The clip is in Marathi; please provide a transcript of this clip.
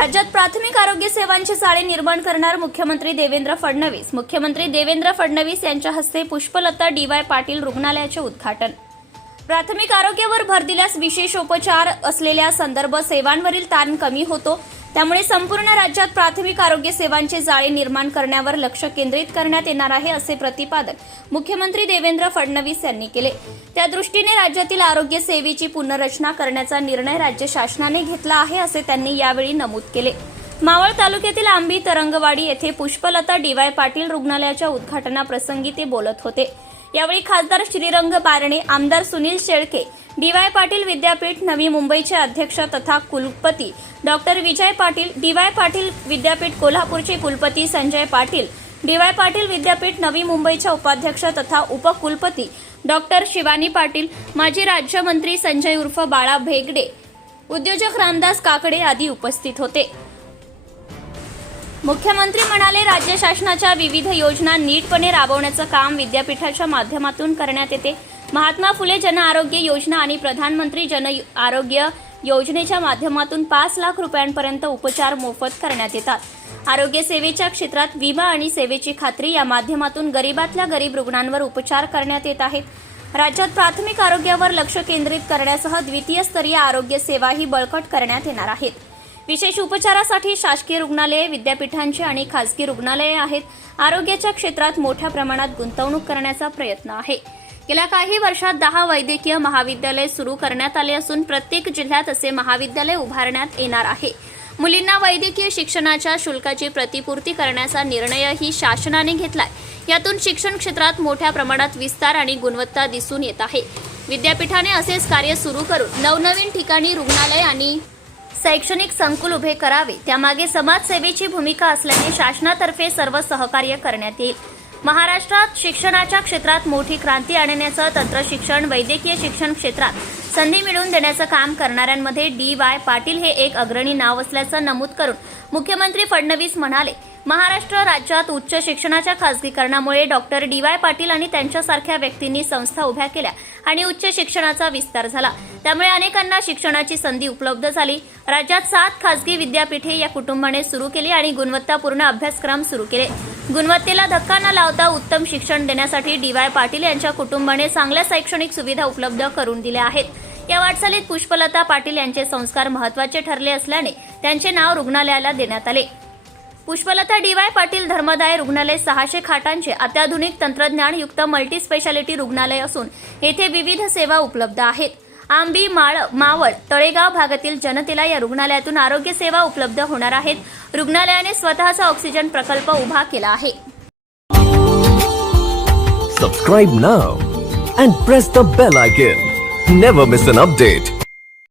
राज्यात प्राथमिक आरोग्य सेवांचे जाळे निर्माण करणार मुख्यमंत्री देवेंद्र फडणवीस. मुख्यमंत्री देवेंद्र फडणवीस यांच्या हस्ते पुष्पलता डीवाय पाटील रुग्णालयाचे उद्घाटन. प्राथमिक आरोग्यावर भर दिल्यास विशेष उपचार असलेल्या संदर्भ सेवांवरील ताण कमी होतो. त्यामुळे संपूर्ण राज्यात प्राथमिक आरोग्य सेवांचे जाळे निर्माण करण्यावर लक्ष केंद्रित करण्यात येणार आहे असे प्रतिपादन मुख्यमंत्री देवेंद्र फडणवीस यांनी केले. त्या दृष्टीने राज्यातील आरोग्य सेवेची पुनर्रचना करण्याचा निर्णय राज्य शासनाने घेतला आहे असे त्यांनी यावेळी नमूद केले. मावळ तालुक्यातील आंबी तरंगवाडी येथे पुष्पलता डीवाय पाटील रुग्णालयाच्या उद्घाटनाप्रसंगी ते बोलत होते. यावेळी खासदार श्रीरंग बारणे आमदार सुनील शेळके डी वाय पाटील विद्यापीठ नवी मुंबईचे अध्यक्ष तथा कुलपती. Doctor Vijay Patil D Y Patil विद्यापीठ कोल्हापूरचे कुलपती संजय पाटील डी वाय पाटील विद्यापीठ नवी मुंबईच्या उपाध्यक्ष तथा उपकुलपती. डॉक्टर शिवानी पाटील माजी राज्यमंत्री संजय उर्फ बाळा भेगडे उद्योजक रामदास काकडे आदी उपस्थित होते. मुख्यमंत्री म्हणाले राज्य शासनाच्या विविध योजना नीटपणे राबवण्याचं काम विद्यापीठाच्या माध्यमातून करण्यात येते. महात्मा फुले जन आरोग्य योजना आणि प्रधानमंत्री जन आरोग्य योजनेच्या माध्यमातून पाच लाख रुपयांपर्यंत उपचार मोफत करण्यात येतात. आरोग्य सेवेच्या क्षेत्रात विमा आणि सेवेची खात्री या माध्यमातून गरीबातल्या गरीब रुग्णांवर उपचार करण्यात येत आहेत. राज्यात प्राथमिक आरोग्यावर लक्ष केंद्रित करण्यासह द्वितीय स्तरीय आरोग्य सेवाही बळकट करण्यात येणार आहेत. विशेष उपचारासाठी शासकीय रुग्णालये विद्यापीठांची आणि खासगी रुग्णालये आहेत. आरोग्याच्या क्षेत्रात मोठ्या प्रमाणात गुंतवणूक करण्याचा प्रयत्न आहे. गेल्या काही वर्षात दहा वैद्यकीय महाविद्यालय सुरू करण्यात आले असून प्रत्येक जिल्ह्यात असे महाविद्यालय उभारण्यात येणार आहे. मुलींना वैद्यकीय शिक्षणाच्या शुल्काची प्रतिपूर्ती करण्याचा निर्णयही शासनाने घेतलाय. यातून शिक्षण क्षेत्रात मोठ्या प्रमाणात विस्तार आणि गुणवत्ता दिसून येत आहे. विद्यापीठाने असेच कार्य सुरू करून नवनवीन ठिकाणी रुग्णालय आणि शैक्षणिक संकुल उभे करावे. त्यामागे समाजसेवेची भूमिका असल्याने शासनातर्फे सर्व सहकार्य करण्यात येईल. महाराष्ट्रात शिक्षणाच्या क्षेत्रात मोठी क्रांती आणण्याचं तंत्र शिक्षण वैद्यकीय शिक्षण क्षेत्रात संधी मिळवून देण्याचं काम करणाऱ्यांमध्ये डी वाय पाटील हे एक अग्रणी नाव असल्याचं नमूद करून मुख्यमंत्री फडणवीस म्हणाले महाराष्ट्र राज्यात उच्च शिक्षणाच्या खासगीकरणामुळे डॉक्टर डी वाय पाटील आणि त्यांच्यासारख्या व्यक्तींनी संस्था उभ्या केल्या आणि उच्च शिक्षणाचा विस्तार झाला. त्यामुळे अनेकांना शिक्षणाची संधी उपलब्ध झाली. राज्यात सात खासगी विद्यापीठे या कुटुंबाने सुरू केली आणि गुणवत्तापूर्ण अभ्यासक्रम सुरू केले. गुणवत्तेला धक्का न लावता उत्तम शिक्षण देण्यासाठी डी वाय पाटील यांच्या कुटुंबाने चांगल्या शैक्षणिक सुविधा उपलब्ध करून दिल्या आहेत. या वाटचालीत पुष्पलता पाटील यांचे संस्कार महत्त्वाचे ठरले असल्याने त्यांचे नाव रुग्णालयाला देण्यात आले. पुष्पलता डीवाय पाटील धर्मदाय रुग्णालय सहाशे खाटांचे अत्याधुनिक तंत्रज्ञानयुक्त मल्टी स्पेशालिटी रुग्णालय असून येथे विविध सेवा उपलब्ध आहेत. आंबी माळ मावळ तळेगाव भागातील जनतेला या रुग्णालयातून आरोग्य सेवा उपलब्ध होणार आहेत. रुग्णालयाने स्वतःचा ऑक्सिजन प्रकल्प उभा केला आहे. Subscribe now and press the bell icon never miss an update